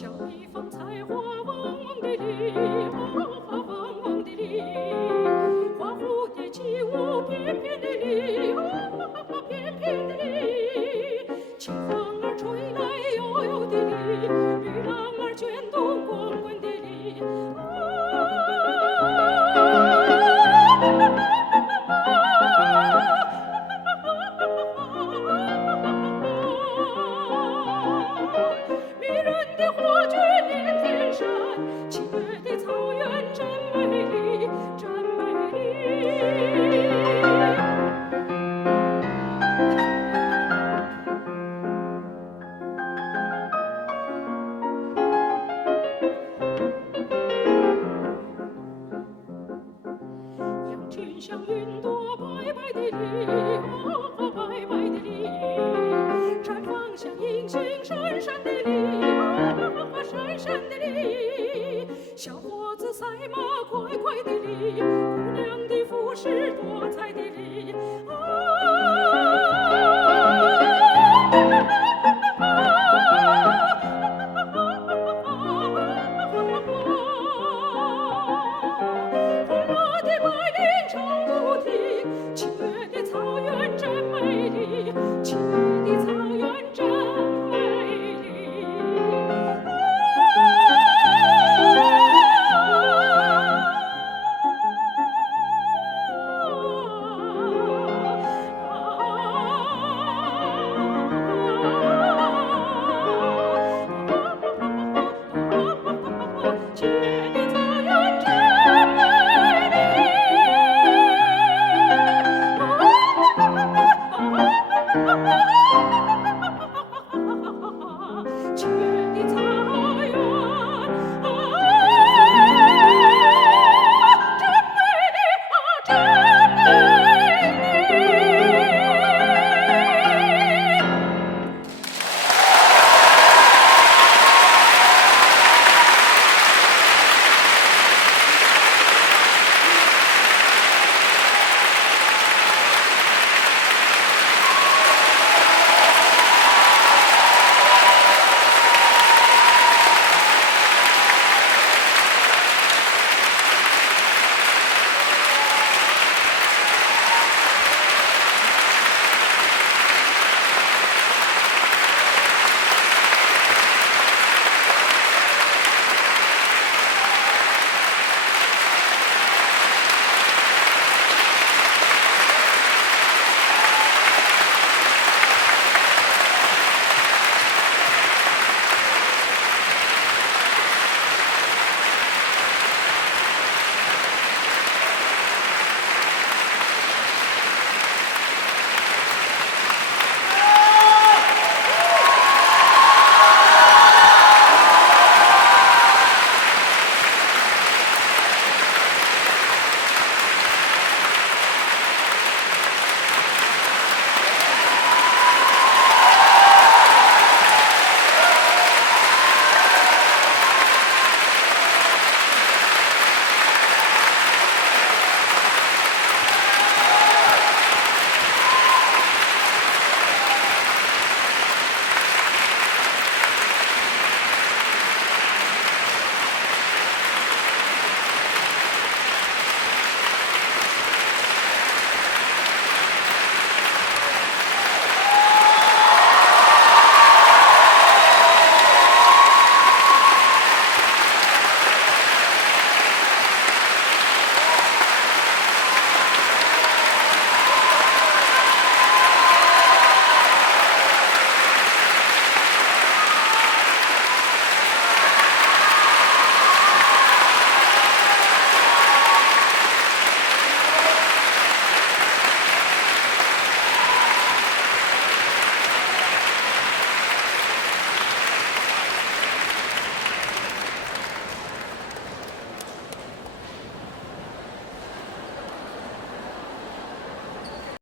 小蜜蜂采花嗡嗡地哩，哦哈嗡嗡地哩，花蝴蝶起舞翩翩地哩，哦哈哈翩翩地哩，清风儿吹来悠悠地哩，绿浪儿卷动滚滚地哩，迷人的花菊连天山，七月的草原真美丽，真美丽。羊群像云朵白白的哩，哦，白白的哩，绽放像银星闪闪的哩，哦，闪闪的哩。小伙子赛马